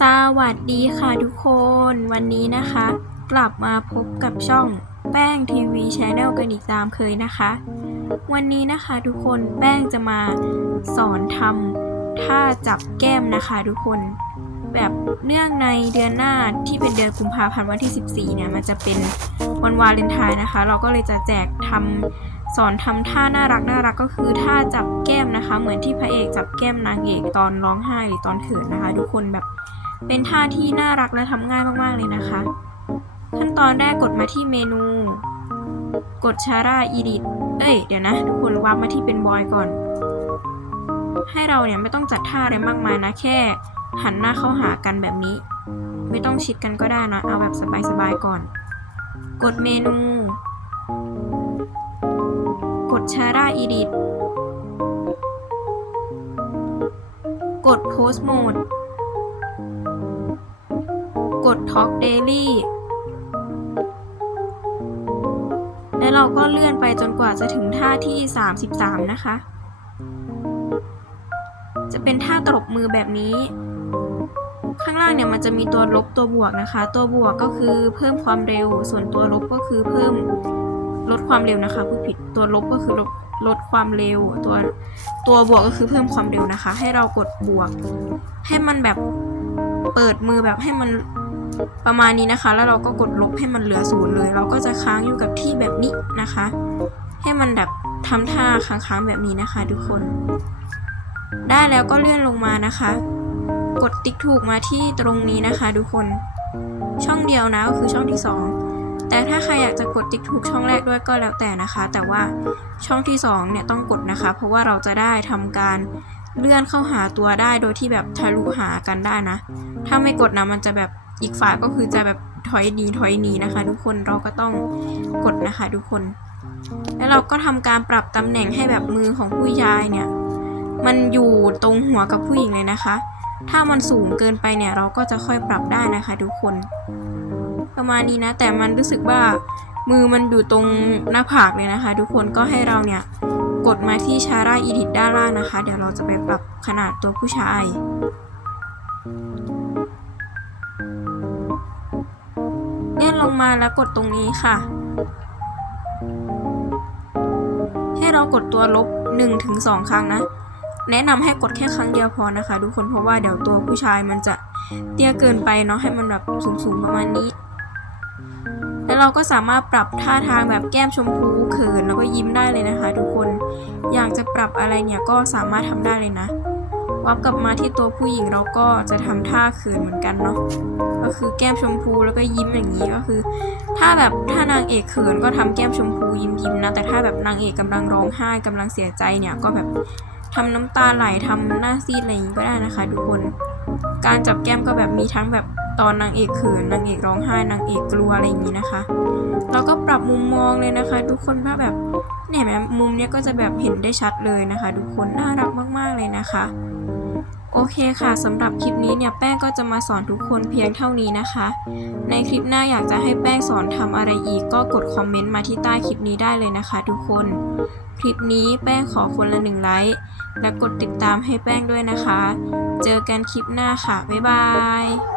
สวัสดีค่ะทุกคนวันนี้นะคะ กลับมาพบกับช่องแป้งทีวีชแนลกันอีกตามเคยนะคะ วันนี้นะคะทุกคนแป้งจะมาสอนทำท่าจับแก้มนะคะทุกคน แบบเนื่องในเดือนหน้าที่เป็นเดือนกุมภาพันธ์วันที่ 14 เนี่ย มันจะเป็นวันวาเลนไทน์นะคะ เราก็เลยจะแจกทำสอนทำท่าน่ารักน่ารักก็คือท่าจับแก้มนะคะ เหมือนที่พระเอกจับแก้มนางเอกตอนร้องไห้หรือตอนเขินนะคะ ทุกคนแบบ เป็นท่าที่น่ารักและทำง่ายมากๆเลยนะคะ ขั้นตอนแรกกดมาที่เมนู กดชาร่าอีดิทเอ้ย เดี๋ยวนะทุกคนวับมาที่เป็นบอยก่อน ให้เราเนี่ยไม่ต้องจัดท่าอะไรมากมายนะ แค่หันหน้าเข้าหากันแบบนี้ ไม่ต้องชิดกันก็ได้นะ เอาแบบสบายๆก่อน กดเมนู กดชาร่าอีดิทกดโพสโหมด กด Talk Daily และเราก็เลื่อนไปจนกว่าจะถึงท่าที่ 33 นะคะ จะเป็นท่าตบมือแบบนี้ ข้างล่างเนี่ยมันจะมีตัวลบตัวบวกนะคะ ตัวบวกก็คือเพิ่มความเร็ว ส่วนตัวลบก็คือเพิ่มลดความเร็วนะคะผู้ผิดตัวลบก็คือลดลดความเร็ว ตัวตัวบวกก็คือเพิ่มความเร็วนะคะ ให้เรากดบวก ให้มันแบบเปิดมือแบบให้มัน ประมาณนี้นะคะ แล้วเราก็กดลบให้มันเหลือศูนย์เลย เราก็จะค้างอยู่กับที่แบบนี้นะคะ ให้มันแบบทำท่าค้างๆแบบนี้นะคะ ทุกคน ได้แล้วก็เลื่อนลงมานะคะ กดติ๊กถูกมาที่ตรงนี้นะคะ ทุกคน ช่องเดียวนะก็คือช่องที่สองแต่ถ้าใครอยากจะกดติ๊กถูกช่องแรกด้วยก็แล้วแต่นะคะ แต่ว่าช่องที่สองเนี่ยต้องกดนะคะ เพราะว่าเราจะได้ทำการเลื่อนเข้าหาตัวได้โดยที่แบบทะลุหากันได้นะ ถ้าไม่กดนะมันจะแบบ อีกฝ่ายก็คือจะแบบถอยหนีถอยหนีนะคะ ทุกคนเราก็ต้องกดนะคะ ทุกคน แล้วเราก็ทำการปรับตำแหน่งให้แบบมือของผู้ชายเนี่ย มันอยู่ตรงหัวกับผู้หญิงเลยนะคะ ถ้ามันสูงเกินไปเนี่ย เราก็จะค่อยปรับได้นะคะ ทุกคน ประมาณนี้นะ แต่มันรู้สึกว่ามือมันอยู่ตรงหน้าผากเลยนะคะ ทุกคนก็ให้เราเนี่ยกดมาที่ชาร่าอีดิทด้านล่างนะคะ เดี๋ยวเราจะไปปรับขนาดตัวผู้ชาย เลื่อนลงมาแล้วกดตรงนี้ค่ะ ให้เรากดตัวลบ1-2ถึงครั้งนะ แนะนำให้กดแค่ครั้งเดียวพอนะคะทุกคนเพราะว่าเดี๋ยวตัวผู้ชายมันจะเตี้ยเกินไปเนาะให้มันแบบสูงๆประมาณนี้ แล้วเราก็สามารถปรับท่าทางแบบแก้มชมพูเขินแล้วก็ยิ้มได้เลยนะคะ ทุกคนอยากจะปรับอะไรเนี่ยก็สามารถทำได้เลยนะ วับกลับมาที่ตัวผู้หญิงเราก็จะทำท่าเขินเหมือนกันเนาะก็คือแก้มชมพูแล้วก็ยิ้มอย่างนี้ก็คือ ถ้าแบบถ้านางเอกเขินก็ทำแก้มชมพูยิ้มยิ้มนะแต่ถ้าแบบนางเอกกำลังร้องไห้กำลังเสียใจเนี่ยก็แบบทำน้ำตาไหลทำหน้าซีดอะไรอย่างนี้ก็ได้นะคะทุกคน การจับแก้มก็แบบมีทั้งแบบตอนนางเอกเขินนางเอกร้องไห้นางเอกกลัวอะไรอย่างนี้นะคะ เราก็ปรับมุมมองเลยนะคะ ทุกคนว่าแบบเนี่ยเห็นไหมมุมเนี้ยก็จะแบบเห็นได้ชัดเลยนะคะ ทุกคนน่ารักมากๆเลยนะคะ โอเคค่ะสำหรับคลิปนี้เนี่ยแป้งก็จะมาสอนทุกคนเพียงเท่านี้นะคะ ในคลิปหน้าอยากจะให้แป้งสอนทำอะไรอีกก็กดคอมเมนต์มาที่ใต้คลิปนี้ได้เลยนะคะ ทุกคนคลิปนี้แป้งขอคนละหนึ่งไลค์และกดติดตามให้แป้งด้วยนะคะ เจอกันคลิปหน้าค่ะ บ๊ายบาย